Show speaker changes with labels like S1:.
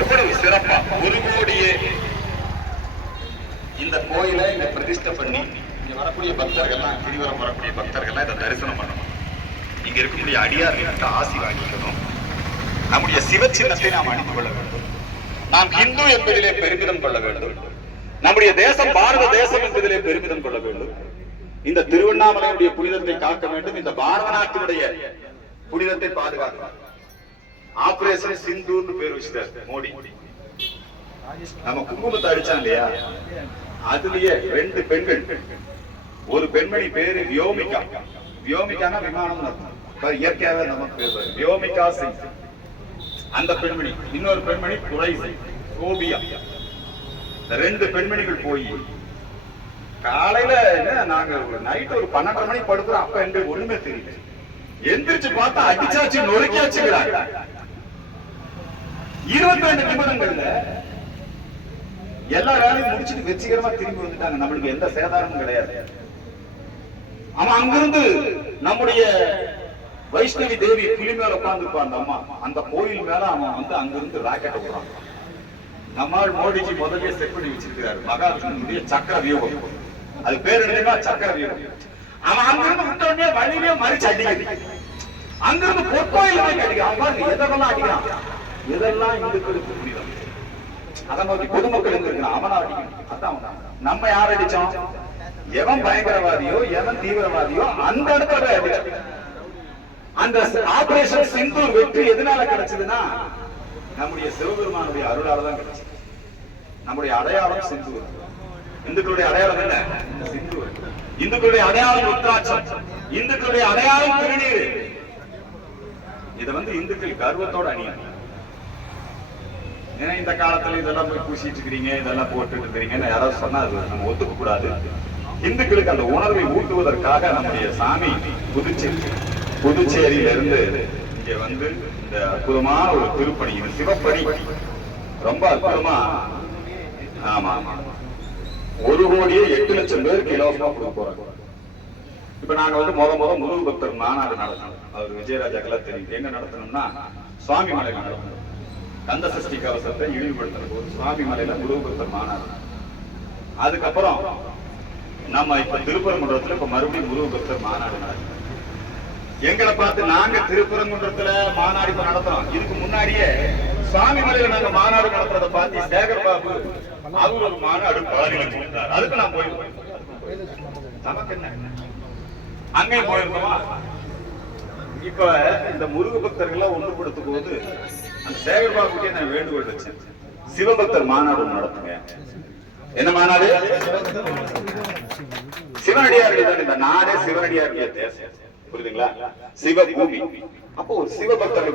S1: எவ்வளவு சிறப்பா ஒரு கோடியே. இந்த கோயிலை இங்க பிரதிஷ்டை பண்ணி இங்க வரக்கூடிய பக்தர்கள்லாம் கிரிவலம் வரக்கூடிய பக்தர்கள்லாம் இதை தரிசனம் பண்ணணும். இங்க இருக்கக்கூடிய அடியார்கிட்ட ஆசி வாங்கிக்கணும். நம்முடைய சிவ சின்னத்தை நாம் அணிந்து கொள்ள வேண்டும். நாம் இந்து என்பதிலே பெருமிதம் கொள்ள வேண்டும். நம்முடைய தேசம் பாரத தேசம் என்பதிலே பெருமிதம் கொள்ள வேண்டும். இந்த திருவண்ணாமலையுடைய புனிதத்தை காக்க வேண்டும். இந்த பாரத நாட்டினுடைய புனிதத்தை பாதுகாக்க வேண்டும். ஆபரேஷன் சிந்தூர்னு பேர் வச்சுட்டார் மோடி. நம்ம குங்குமத்தை அடிச்சான் இல்லையா? அதுலயே ரெண்டு பெண்கள். ஒரு பெண்மணி பேரு வியோமிகா. வியோமிகானா விமானம் இயற்கையாவே நமக்கு பேர் வியோமிகா சிங். அந்த பெண்மணி. இன்னொரு பெண்மணி குறை கோபியா ரெண்டு பெண்மணிகள் போய் காலையில என்ன நாங்க நைட் ஒரு பன்னெண்டரை மணிக்கு படுக்கிறோம். அப்ப எங்களுக்கு ஒண்ணுமே தெரியல. எந்திரிச்சு பார்த்தா அடிச்சாச்சு நொறுக்கியாச்சுங்கிறாங்க. இருபத்தி ரெண்டு நிமிடங்கள்ல எல்லா வேலையும் முடிச்சுட்டு வெற்றிகரமா திரும்பி வந்துட்டாங்க. நம்மளுக்கு எந்த சேதாரமும் கிடையாது. அவன் அங்கிருந்து நம்முடைய வைஷ்ணவி தேவி புலி மேல உட்கார்ந்துருப்பான் அந்த அம்மா. அந்த கோயில் மேல அவன் வந்து அங்கிருந்து ராக்கெட் விடுறான். நம்மால் மோடிஜி முதல்ல செட் பண்ணி வச்சிருக்கிறாரு. மகாவிஷ்ணுடைய சக்கர வியூகம் அது பேர் என்னன்னா சக்கர வியூகம் அவன் அங்கிருந்து விட்ட உடனே வழியிலே மறிச்சு அடிக்குது அங்கிருந்து பொற்கோயில் அடிக்கிறான். எதெல்லாம் அடிக்கிறான்? எதெல்லாம் இந்துக்களுக்கு புரியும் அதை நோக்கி பொதுமக்கள் எங்க அவனா அடிக்கணும் அதான் அவன். நம்ம யார் அடிச்சோம்? எவன் பயங்கரவாதியோ எவன் தீவிரவாதியோ அந்த இடத்துல அடிச்சோம். அந்த ஆபரேஷன் சிந்தூர் வெற்றி எதனால கிடைச்சதுன்னா நம்முடைய சிவபெருமானுடைய அருளால தான் கிடைச்சது. நம்முடைய அடையாளம் சிந்தூர் இந்துக்களுடைய அடையாளம் என்ன? சிந்தூர் இந்துக்களுடைய அடையாளம் உத்ராட்சம் இந்துக்களுடைய அடையாளம் திருநீர். இதை வந்து இந்துக்கள் கர்வத்தோட அணியணும். ஏன்னா இந்த காலத்துல இதெல்லாம் போய் பூசிட்டு இருக்கிறீங்க இதெல்லாம் போட்டுட்டு இருக்கிறீங்கன்னு யாராவது சொன்னா அது நம்ம ஒத்துக்க கூடாது. இந்துக்களுக்கு அந்த உணர்வை ஊட்டுவதற்காக நம்முடைய சாமி புதுச்சேரி புதுச்சேரியில இருந்து இங்க வந்து இந்த அற்புதமான ஒரு திருப்பணி இது சிவப்பணி. ரொம்ப அற்புதமா. ஆமா. ஆமா ஒரு கோடியே எட்டு லட்சம் பேருக்கு இலவசமா கொடுக்க போறாங்க. இப்ப நாங்க வந்து முத முத முருக பக்தர் மாநாடு நடத்தணும். அவர் விஜயராஜாக்கெல்லாம் தெரியும் எங்க நடத்தணும்னா சுவாமி மலை நடத்தணும். கந்த சஷ்டி கவசத்தை இழிவுபடுத்தின போது சுவாமி மலையில முருக பக்தர் மாநாடு அதுக்கப்புறம் நம்ம இப்ப திருப்பரங்குன்றத்துல இப்ப மறுபடியும் முருக பக்தர் மாநாடு எங்களை பார்த்து நாங்க திருப்பரங்குன்றத்துல மாநாடு இப்ப நடத்துறோம். இதுக்கு முன்னாடியே சுவாமி மலையில நாங்க மாநாடு நடத்துறத பார்த்து சேகர் பாபு அவர் ஒரு மாநாடு பாதியில அதுக்கு நான் போய் நமக்கு என்ன? அங்கேயும் போயிருந்தோமா இப்ப இந்த முருக பக்தர்கள் ஒன்றுபடுத்தும் போது அந்த சேகர் பாபுக்கே நான் வேண்டுகோள் வச்சேன். சிவபக்தர் மாநாடு நடத்துங்க. என்ன மாநாடு? சிவனடியார்கள் தான் இந்த நாடே சிவனடியாருடைய தேசம். புரியுதுங்களா? சிவபூமி. அப்போ ஒரு சிவபக்தர்கள்